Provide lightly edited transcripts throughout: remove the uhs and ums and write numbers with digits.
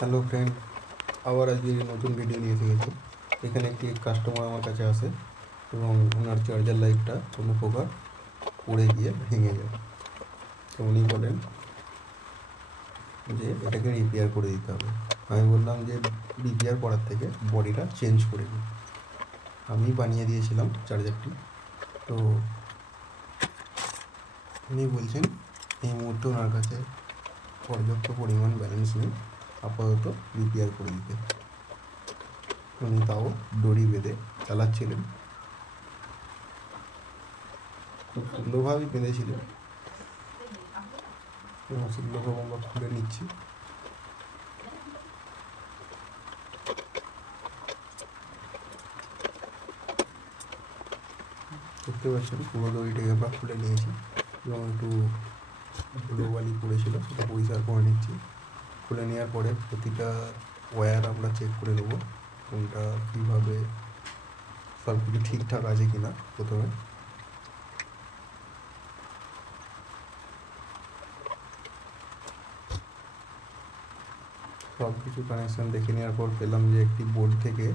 Hello friend, আবার আজকে নতুন ভিডিও নিয়ে এসে গেছি। এখানে একটি কাস্টমার আমার কাছে আসে এবং ওনার চার্জার লাইটটা কোনো প্রকার পড়ে গিয়ে ভেঙে যায়। তো উনি বলেন যে এটাকে রিপেয়ার করে দিতে হবে। আমি বললাম যে রিপেয়ার করার থেকে বডিটা চেঞ্জ করে দিই। আমি বানিয়ে দিয়েছিলাম চার্জারটি। তো উনি বলছেন এই মুহূর্তে ওনার কাছে পর্যাপ্ত পরিমাণ ব্যালেন্স নেই, আপাতত রিপেয়ার করে দিতে। উনি তাও দড়ি বেঁধে চালাচ্ছিলেন, খুব সুন্দরভাবেই বেঁধেছিলেন এবং সেগুলোকে আমরা খুলে নিচ্ছি। দেখতে পাচ্ছেন পুরো দড়িটাকে আমরা খুলে নিয়েছি এবং একটু ধুলো বালি পড়েছিল সেটা পরিষ্কার করে নিচ্ছি। খুলে নেওয়ার পরে প্রতিটা ওয়্যার আমরা চেক করে নেবো কোনটা কীভাবে সব কিছু ঠিকঠাক আছে কিনা। প্রথমে সব কিছু কানেকশান দেখে নেওয়ার পর পেলাম যে একটি বোর্ড থেকে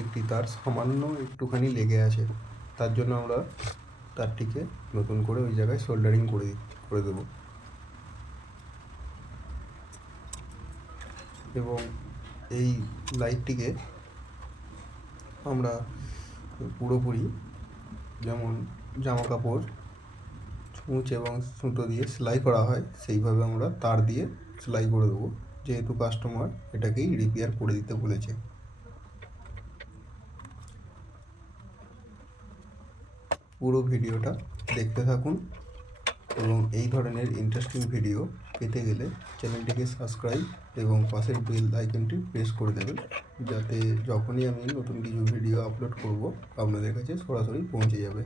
একটি তার সামান্য একটুখানি লেগে আছে। তার জন্য আমরা তারটিকে নতুন করে ওই জায়গায় সোল্ডারিং করে দেবো এবং এই লাইটটিকে আমরা পুরোপুরি যেমন জামা কাপড় ছুঁচ এবং সুতো দিয়ে সেলাই করা হয় সেইভাবে আমরা তার দিয়ে সেলাই করে দেবো, যেহেতু কাস্টমার এটাকেই রিপেয়ার করে দিতে বলেছে। পুরো ভিডিওটা দেখতে থাকুন এবং এই ধরনের ইন্টারেস্টিং ভিডিও পেতে গেলে চ্যানেলটিকে সাবস্ক্রাইব এবং পাশের বেল আইকনটি প্রেস করে দেবেন, যাতে যখনই আমি নতুন কিছু ভিডিও আপলোড করব আপনাদের কাছে সরাসরি পৌঁছে যাবে।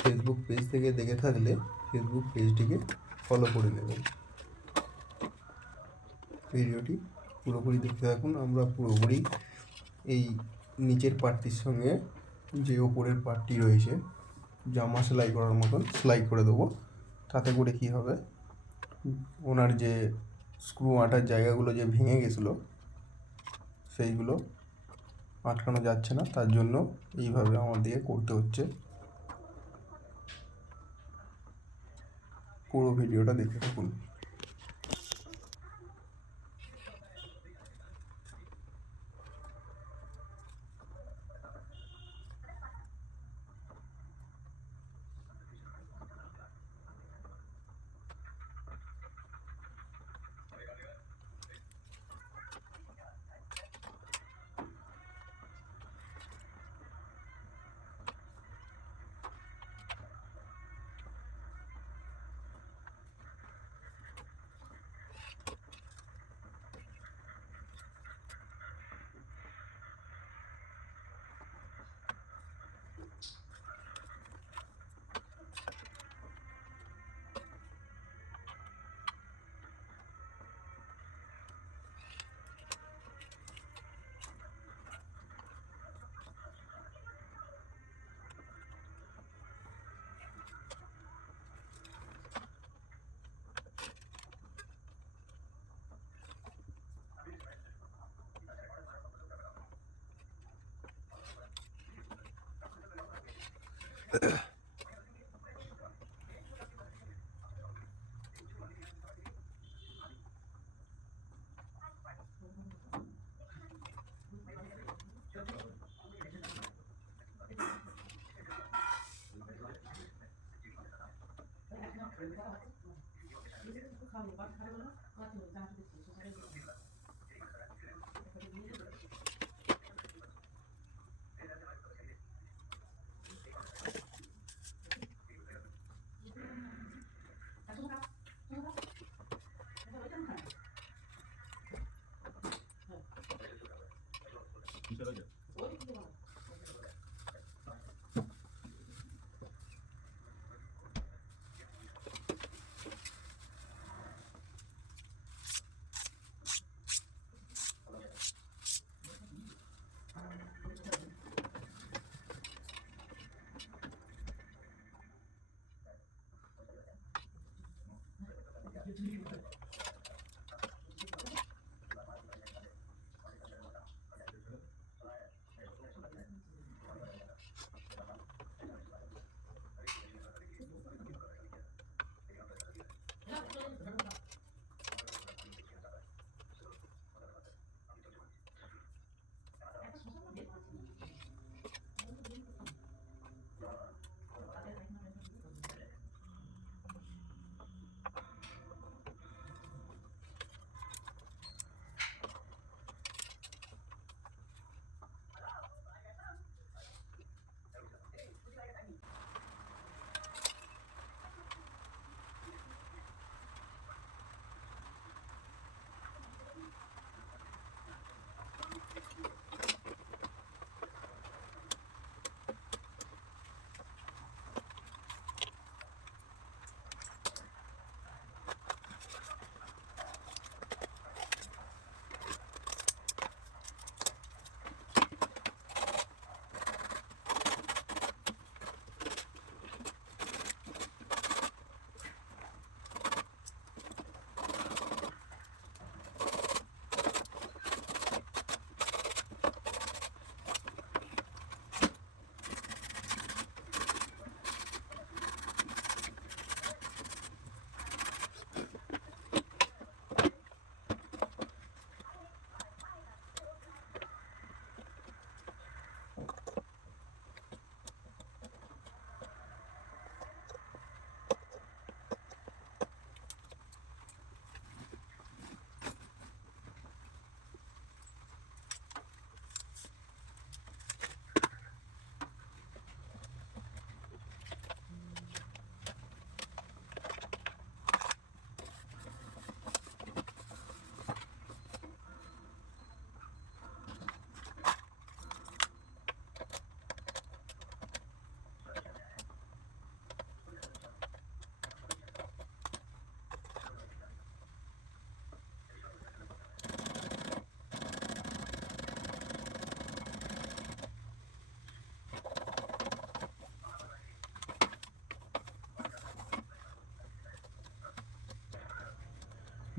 ফেসবুক পেজ থেকে দেখে থাকলে ফেসবুক পেজটিকে ফলো করে নেবেন। ভিডিওটি পুরোপুরি দেখতে থাকুন। আমরা পুরোপুরি এই নিচের পার্টটির সঙ্গে যে ওপরের পার্টটি রয়েছে জামা সেলাই করার মতন সেলাই করে দেবো। তাতে করে কী হবে, ওনার যে স্ক্রু আঁটার জায়গাগুলো যে ভেঙে গেছিলো সেইগুলো আটকানো যাচ্ছে না, তার জন্য এইভাবে আমাদের করতে হচ্ছে। পুরো ভিডিওটা দেখতে থাকুন।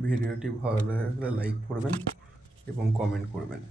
ভিডিওটি ভালো লাগলে লাইক করবেন এবং কমেন্ট করবেন।